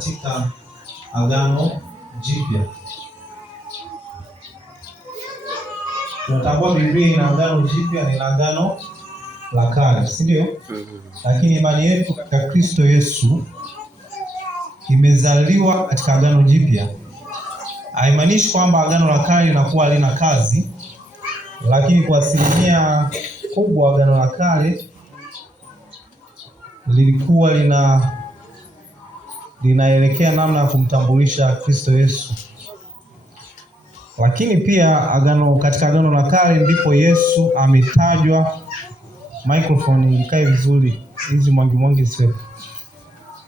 katika Agano Jipya. Tunatambua Biblia ina Agano Jipya na Agano la Kale, si ndio? Lakini imani yetu katika Kristo Yesu imezaliwa katika Agano Jipya. Haimaanishi kwamba Agano la Kale linakuwa halina kazi, lakini kwa asilimia kubwa Agano la Kale lilikuwa linaelekea namna ya kumtambulisha Kristo Yesu. Lakini pia katika Agano la Kale ndipo Yesu ametajwa. Microphone ikae vizuri, hizi mwangi sio.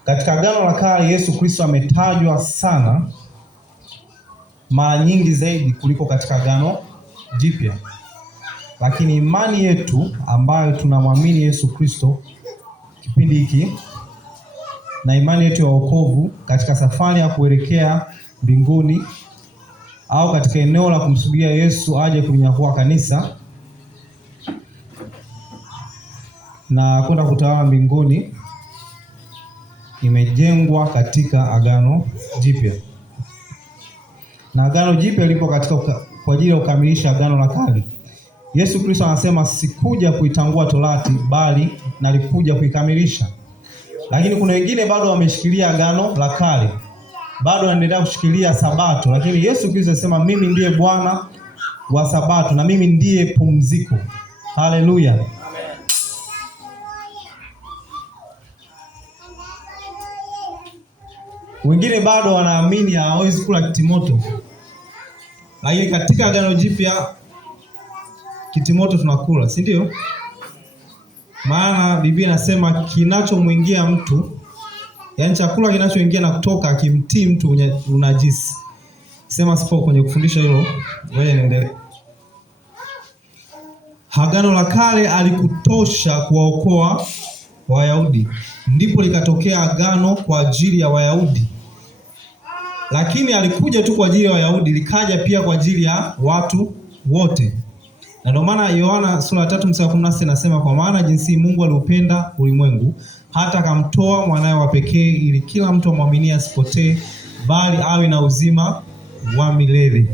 Katika Agano la Kale Yesu Kristo ametajwa sana, mara nyingi zaidi kuliko katika Agano Jipya. Lakini imani yetu ambayo tunamwamini Yesu Kristo kipindi hiki na imani yetu ya wokovu katika safari ya kuelekea mbinguni au katika eneo la kumsubiria Yesu aje kulinyakua kanisa na kwenda kutawala mbinguni imejengwa katika Agano Jipya. Na Agano Jipya lipo katika kwa ajili ya kukamilisha Agano la Kale. Yesu Kristo anasema sikuja kuitangua Torati bali nalikuja kuikamilisha. Lakini kuna wengine bado wameshikilia Agano la Kale. Bado wanaendelea kushikilia Sabato, lakini Yesu Kristo anasema mimi ndiye Bwana wa Sabato na mimi ndiye pumziko. Haleluya. Amen. Wengine bado wanaamini hawezi kula kitimoto. Lakini katika Agano Jipya kitimoto tunakula, si ndio? Maana Biblia inasema kinachomwingia mtu, yaani chakula kinachoingia na kutoka kimtii mtu unajisi. Sema sipo kwenye kufundisha hilo, wewe niendelee. Agano la Kale alikutosha kuwaokoa Wayahudi. Ndipo likatokea agano kwa ajili ya Wayahudi. Lakini alikuja tu kwa ajili ya Wayahudi, likaja pia kwa ajili ya watu wote. Na ndio maana Yohana sura ya 3:16 inasema kwa maana jinsi Mungu aliupenda ulimwengu hata akamtoa mwanae wa pekee ili kila mtu amwaminie asipotee bali awe na uzima wa milele.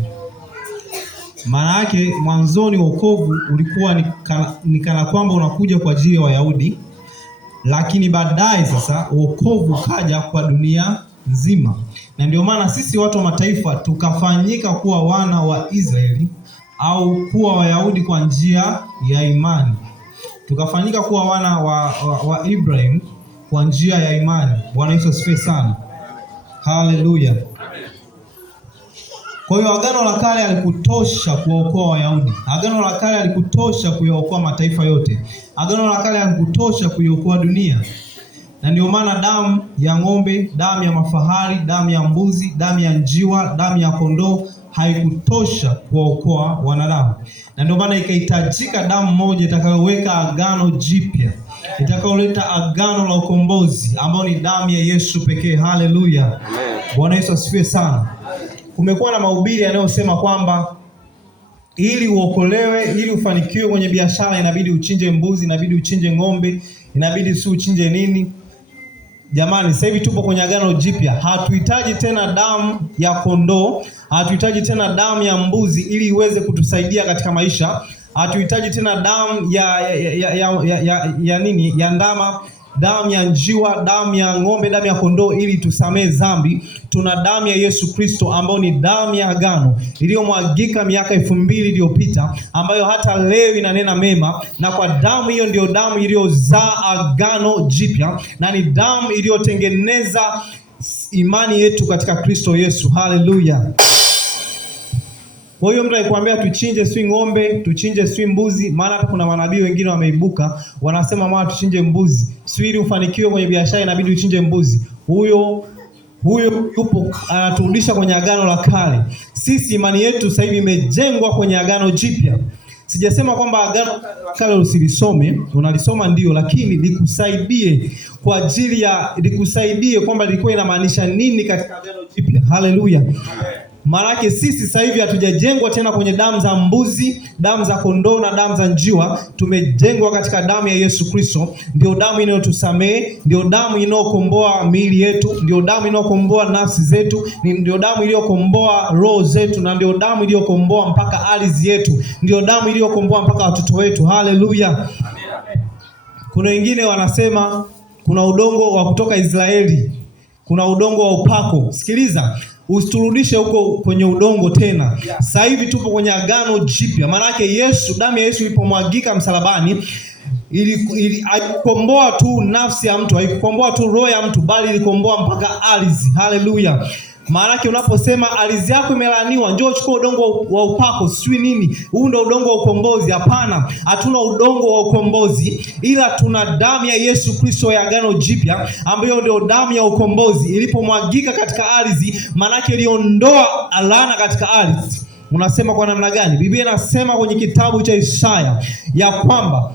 Maana yake mwanzoni wokovu ulikuwa ni kana kwamba unakuja kwa ajili ya Wayahudi, lakini baadaye sasa wokovu kaja kwa dunia nzima. Na ndio maana sisi watu wa mataifa tukafanyika kuwa wana wa Israeli au kuwa Wayahudi kwa njia ya imani. Tukafanyika kuwa wana wa Ibrahim kwa njia ya imani. Bwana Yesu asifiwe sana. Haleluya. Kwa hiyo Agano la Kale alikutosha kuwaokoa Wayahudi. Agano la Kale alikutosha kuyaokoa mataifa yote. Agano la Kale alikutosha kuiokoa dunia. Na ndio maana damu ya ng'ombe, damu ya mafahari, damu ya mbuzi, damu ya njiwa, damu ya kondoo haikutosha kuwaokoa wanadamu. Na ndio maana ikahitajika damu moja itakayoweka Agano Jipya, itakayoleta agano la ukombozi ambao ni damu ya Yesu pekee. Haleluya. Bwana Yesu asifiwe sana. Kumekuwa na mahubiri yanayosema kwamba ili uokolewe, ili ufanikiwe kwenye biashara inabidi uchinje mbuzi, inabidi uchinje ng'ombe, inabidi si uchinje nini. Jamani, sasa hivi tupo kwenye Agano Jipya. Hatuhitaji tena damu ya kondoo, hatuhitaji tena damu ya mbuzi ili iweze kutusaidia katika maisha. Hatuhitaji tena damu ya ndama, damu ya njiwa, damu ya ng'ombe, damu ya kondoo ili tusamee dhambi. Tuna damu ya Yesu Kristo ambayo ni damu ya agano iliyomwagika miaka 2000 iliyopita, ambayo hata leo inanena mema. Na kwa damu hiyo ndio damu iliyozaa Agano Jipya, na ni damu iliyotengeneza imani yetu katika Kristo Yesu. Haleluya. Kwa hiyo mtu akikwambia tuchinje si ng'ombe, tuchinje si mbuzi, maana hata kuna manabii wengine wameibuka wanasema maana tuchinje mbuzi, si ili ufanikiwe kwenye biashara inabidi uchinje mbuzi. Huyo yupo anaturudisha kwenye Agano la Kale. Sisi imani yetu sasa hivi imejengwa kwenye Agano Jipya. Sijasema kwamba Agano la Kale usilisome, unalisoma ndio, lakini likusaidie kwa ajili ya likusaidie kwamba lilikuwa inamaanisha nini katika Agano Jipya. Haleluya. Maana sisi sasa hivi hatujajengwa tena kwenye damu za mbuzi, damu za kondoo na damu za njiwa. Tumejengwa katika damu ya Yesu Kristo. Ndio damu inayotusamehe, ndio damu inayokomboa miili yetu, ndio damu inayokomboa nafsi zetu, ndio damu iliyokomboa roho zetu, na ndio damu iliyokomboa mpaka ardhi yetu, ndio damu iliyokomboa mpaka watoto wetu. Haleluya. Kuna wengine wanasema kuna udongo wa kutoka Israeli, kuna udongo wa upako. Sikiliza, usiturudishe huko kwenye udongo tena. Sasa hivi tupo kwenye agano jipya. Maana yake Yesu, damu ya Yesu ilipomwagika msalabani, haikukomboa tu nafsi ya mtu, haikukomboa tu roho ya mtu, bali ilikomboa mpaka ardhi. Haleluya. Maana yake unaposema ardhi yako imelaaniwa, njoo chukua udongo wa upako, sijui nini, huu ndio udongo wa ukombozi. Hapana, hatuna udongo wa ukombozi, ila tuna damu ya Yesu Kristo ya agano jipya, ambayo ndio damu ya ukombozi. Ilipomwagika katika ardhi, maana yake iliondoa laana katika ardhi. Unasema kwa namna gani? Biblia inasema kwenye kitabu cha Isaya ya kwamba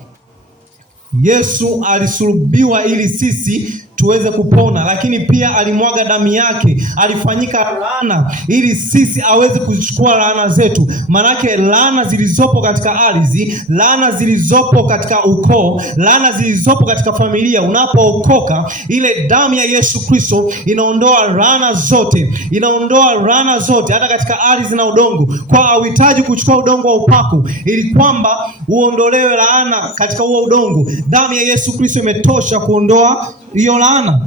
Yesu alisulubiwa ili sisi tuweze kupona, lakini pia alimwaga damu yake, alifanyika laana ili sisi aweze kuchukua laana zetu. Manake laana zilizopo katika ardhi, laana zilizopo katika ukoo, laana zilizopo katika familia, unapookoka, ile damu ya Yesu Kristo inaondoa laana zote, inaondoa laana zote hata katika ardhi na udongo. Kwa hauhitaji kuchukua udongo wa upako ili kwamba uondolewe laana katika huo udongo. Damu ya Yesu Kristo imetosha kuondoa hiyo laana.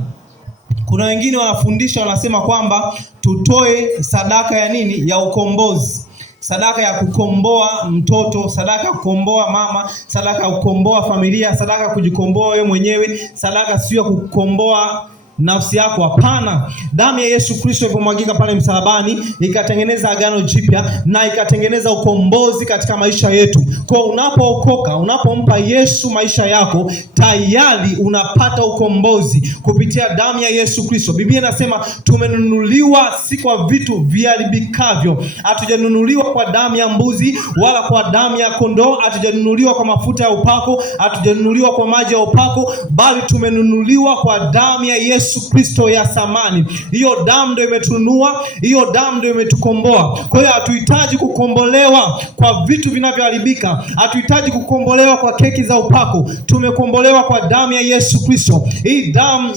Kuna wengine wanafundisha, wanasema kwamba tutoe sadaka ya nini? Ya ukombozi. Sadaka ya kukomboa mtoto, sadaka ya kukomboa mama, sadaka ya kukomboa familia, sadaka ya kujikomboa wewe mwenyewe, sadaka sio ya kukomboa nafsi yako. Hapana, damu ya Yesu Kristo ilipomwagika pale msalabani ikatengeneza agano jipya na ikatengeneza ukombozi katika maisha yetu. Kwa unapookoka, unapompa Yesu maisha yako, tayari unapata ukombozi kupitia damu ya Yesu Kristo. Biblia inasema tumenunuliwa si kwa vitu viharibikavyo. Hatujanunuliwa kwa damu ya mbuzi wala kwa damu ya kondoo, hatujanunuliwa kwa mafuta ya upako, hatujanunuliwa kwa maji ya upako, bali tumenunuliwa kwa damu ya Yesu Kristo ya thamani. Hiyo damu ndio imetununua, hiyo damu ndio imetukomboa. Kwa hiyo hatuhitaji kukombolewa kwa vitu vinavyoharibika, hatuhitaji kukombolewa kwa keki za upako. Tumekombolewa kwa damu ya Yesu Kristo, hii damu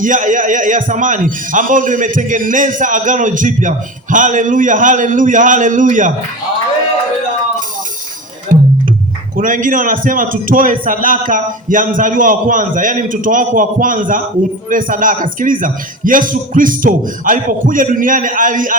ya thamani ambayo ndio imetengeneza agano jipya. Haleluya, haleluya, haleluya. Kuna wengine wanasema tutoe sadaka ya mzaliwa wa kwanza, yaani mtoto wako wa kwanza umtolee sadaka. Sikiliza, Yesu Kristo alipokuja duniani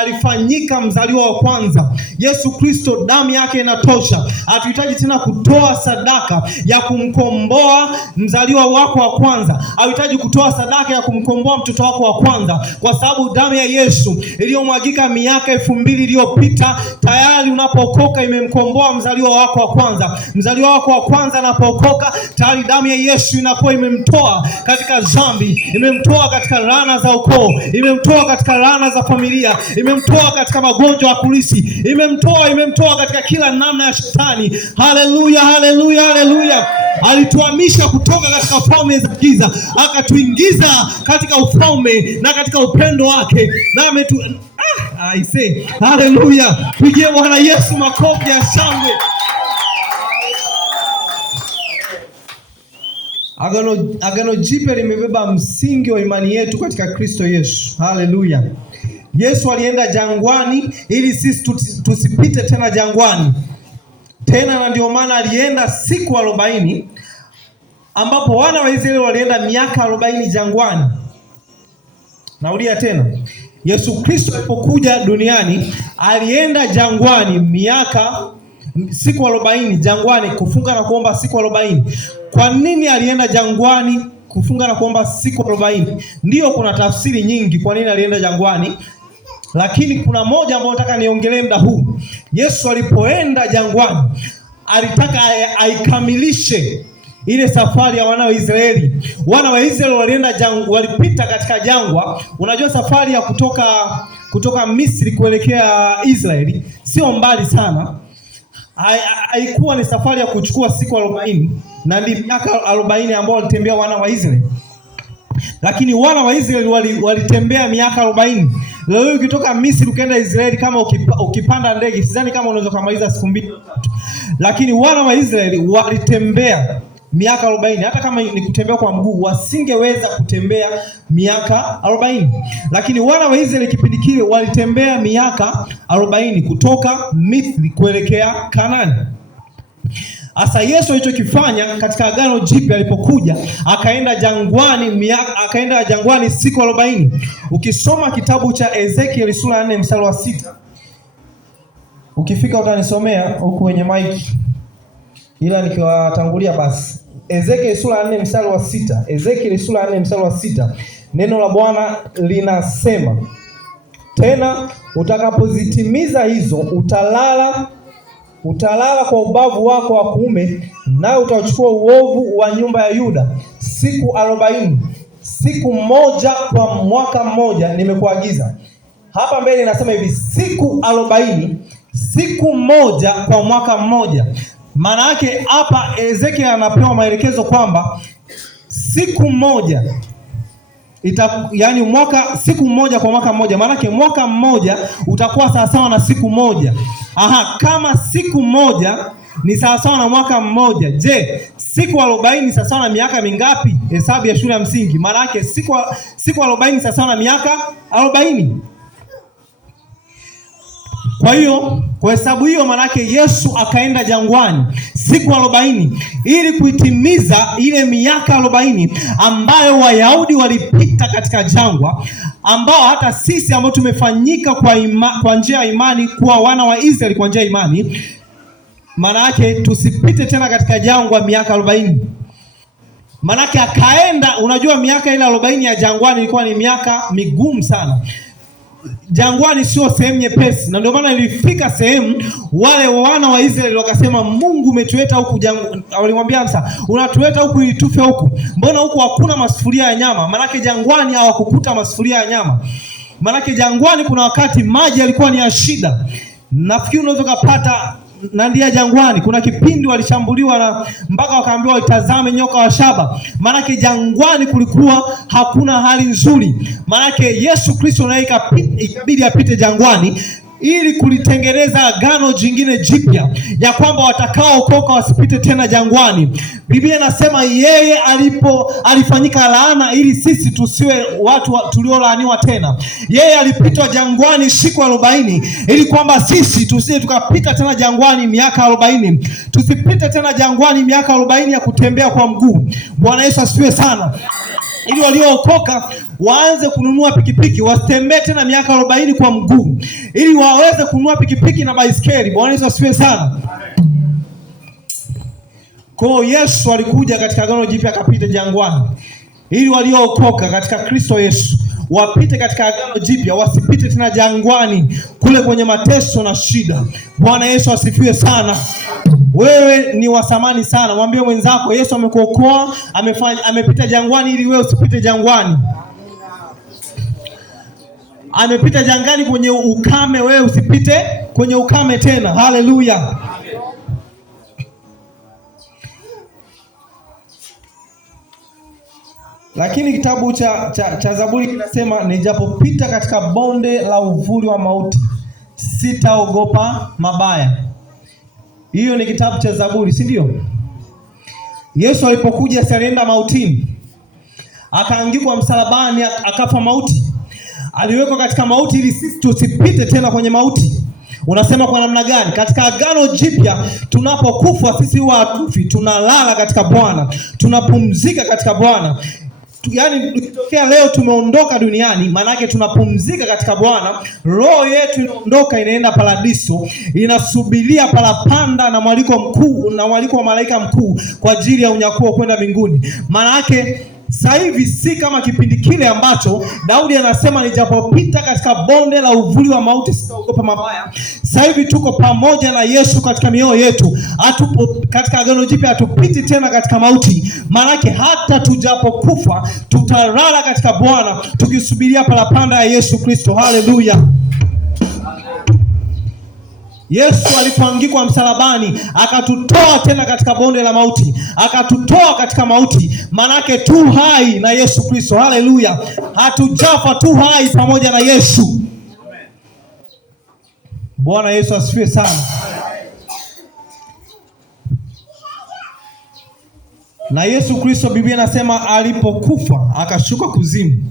alifanyika mzaliwa wa kwanza. Yesu Kristo damu yake inatosha. Hatuhitaji tena kutoa sadaka ya kumkomboa mzaliwa wako wa kwanza. Hauhitaji kutoa sadaka ya kumkomboa mtoto wako wa kwanza, kwa sababu damu ya Yesu iliyomwagika miaka 2000 iliyopita tayari unapookoka imemkomboa mzaliwa wako wa kwanza. Mzaliwa wako wa kwanza anapookoka, tayari damu ya Yesu inakuwa imemtoa katika dhambi, imemtoa katika laana za ukoo, imemtoa katika laana za familia, imemtoa katika magonjwa ya kulisi, imemtoa katika kila namna ya shetani. Haleluya, haleluya, haleluya. Alituhamisha kutoka katika falme za giza akatuingiza katika ufalme na katika upendo wake, na I say haleluya. Pigie Bwana Yesu makofi ya shangwe. Agano jipya limebeba msingi wa imani yetu katika Kristo Yesu. Haleluya. Yesu alienda jangwani ili sisi tusipite tena jangwani tena, na ndio maana alienda siku 40, ambapo wana wa Israeli walienda miaka 40 jangwani. Naudia tena, Yesu Kristo alipokuja duniani alienda jangwani siku 40 jangwani kufunga na kuomba siku 40. Kwa nini alienda jangwani kufunga na kuomba siku 40? Ndio, kuna tafsiri nyingi kwa nini alienda jangwani, lakini kuna moja ambayo nataka niongelee muda huu. Yesu alipoenda jangwani alitaka aikamilishe ile safari ya wana wa Israeli. Wana wa Israeli walipita katika jangwa. Unajua safari ya kutoka Misri kuelekea Israeli sio mbali sana. Haikuwa ni safari ya kuchukua siku 40, na ni miaka 40 ambao walitembea wana wa Israeli. lakini wana wa Israeli walitembea miaka 40. Leo ukitoka Misri ukaenda Israeli, kama ukipanda ndege, sidhani kama unaweza kumaliza siku 2 3. Lakini wana wa Israeli walitembea miaka 40. Hata kama ni kutembea kwa mguu, wasingeweza kutembea miaka 40. Lakini wana wa Israeli kipindi kile walitembea miaka 40 kutoka Misri kuelekea Kanaani. Asa Yesu alichokifanya katika Agano Jipya, alipokuja akaenda jangwani siku 40. Ukisoma kitabu cha Ezekiel sura ya 4 mstari wa 6. Ukifika utanisomea huku kwenye mic, ila nikiwatangulia basi. Ezekiel sura ya 4 mstari wa 6. Ezekiel sura ya 4 mstari wa 6. Neno la Bwana linasema, tena utakapozitimiza hizo utalala kwa ubavu wako wa kuume, nawe utachukua uovu wa nyumba ya Yuda siku 40, siku moja kwa mwaka mmoja nimekuagiza. Hapa mbele inasema hivi, siku 40, siku moja kwa mwaka mmoja. Maana yake hapa Ezekiel anapewa maelekezo kwamba siku moja siku moja kwa mwaka mmoja. Maana yake mwaka mmoja utakuwa sawasawa na siku moja. Kama siku moja ni sawasawa na mwaka mmoja, je, siku 40 sawasawa na miaka mingapi? Hesabu ya shule ya msingi. Maana yake siku 40 sawasawa na miaka 40. Kwa hiyo kwa hesabu hiyo, manake Yesu akaenda jangwani siku 40 ili kuitimiza ile miaka 40 ambayo Wayahudi walipita katika jangwa, ambao hata sisi ambao tumefanyika kwa njia ya imani kuwa wana wa Israeli kwa njia ya imani, maana yake tusipite tena katika jangwa miaka 40. Manake akaenda, unajua miaka ile 40 ya jangwani ilikuwa ni miaka migumu sana. Jangwani sio sehemu nyepesi, na ndio maana ilifika sehemu wale wana wa Israeli wakasema, Mungu umetuleta huku jangwani. Walimwambia Musa, unatuleta huku ili tufe huku? Mbona huku hakuna masufuria ya nyama? Manake jangwani hawakukuta masufuria ya nyama. Manake jangwani kuna wakati maji yalikuwa ni ya shida. Nafikiri unaweza kupata Nandia jangwani kuna kipindi walishambuliwa na mpaka wakaambiwa itazame nyoka wa shaba. Maanake jangwani kulikuwa hakuna hali nzuri. Maanake Yesu Kristo naye ikabidi apite jangwani ili kulitengeneza agano jingine jipya ya kwamba watakaookoka wasipite tena jangwani. Biblia inasema yeye alifanyika laana ili sisi tusiwe watu tuliolaaniwa tena. Yeye alipitwa jangwani siku 40 ili kwamba sisi tusije tukapita tena jangwani miaka 40. Tusipite tena jangwani miaka 40 ya kutembea kwa mguu. Bwana Yesu asifiwe sana. Ili waliookoka waanze kununua pikipiki, wasitembee tena miaka 40 kwa mguu, ili waweze kununua pikipiki na baisikeli. Bwana Yesu asifiwe sana. Kwa Yesu alikuja katika agano jipya akapita jangwani ili waliookoka katika Kristo Yesu wapite katika agano jipya, wasipite tena jangwani kule kwenye mateso na shida. Bwana Yesu asifiwe sana. Wewe ni wa thamani sana. Mwambie mwenzako, Yesu amekuokoa, amepita jangwani ili wewe usipite jangwani. Amepita jangwani kwenye ukame, wewe usipite kwenye ukame tena. Haleluya. Lakini kitabu cha Zaburi kinasema, nijapopita katika bonde la uvuli wa mauti, sitaogopa mabaya. Hiyo ni kitabu cha Zaburi, si ndio? Yesu alipokuja alienda mautini, akaangikwa msalabani, akafa mauti. Aliwekwa katika mauti ili sisi tusipite tena kwenye mauti. Unasema kwa namna gani? Katika agano jipya tunapokufa sisi huwa hatufi, tunalala katika Bwana, tunapumzika katika Bwana. Yaani tukitokea leo tumeondoka duniani, maana yake tunapumzika katika Bwana. Roho yetu inaondoka inaenda paradiso, inasubiria parapanda na mwaliko mkuu na mwaliko wa malaika mkuu kwa ajili ya unyakuo kwenda mbinguni. Maana yake sasa hivi si kama kipindi kile ambacho Daudi anasema, nijapopita katika bonde la uvuli wa mauti sitaogopa mabaya. Sasa hivi tuko pamoja na Yesu katika mioyo yetu. Hatupo katika agano jipya, hatupiti tena katika mauti. Maana yake hata tujapokufa tutalala katika Bwana tukisubiria parapanda ya Yesu Kristo. Haleluya. Yesu alipoangikwa msalabani akatutoa tena katika bonde la mauti, akatutoa katika mauti. Manake tu hai na Yesu Kristo. Haleluya! Hatujafa, tu hai pamoja na Yesu. Bwana Yesu asifiwe sana. Na Yesu Kristo, Biblia inasema alipokufa akashuka kuzimu,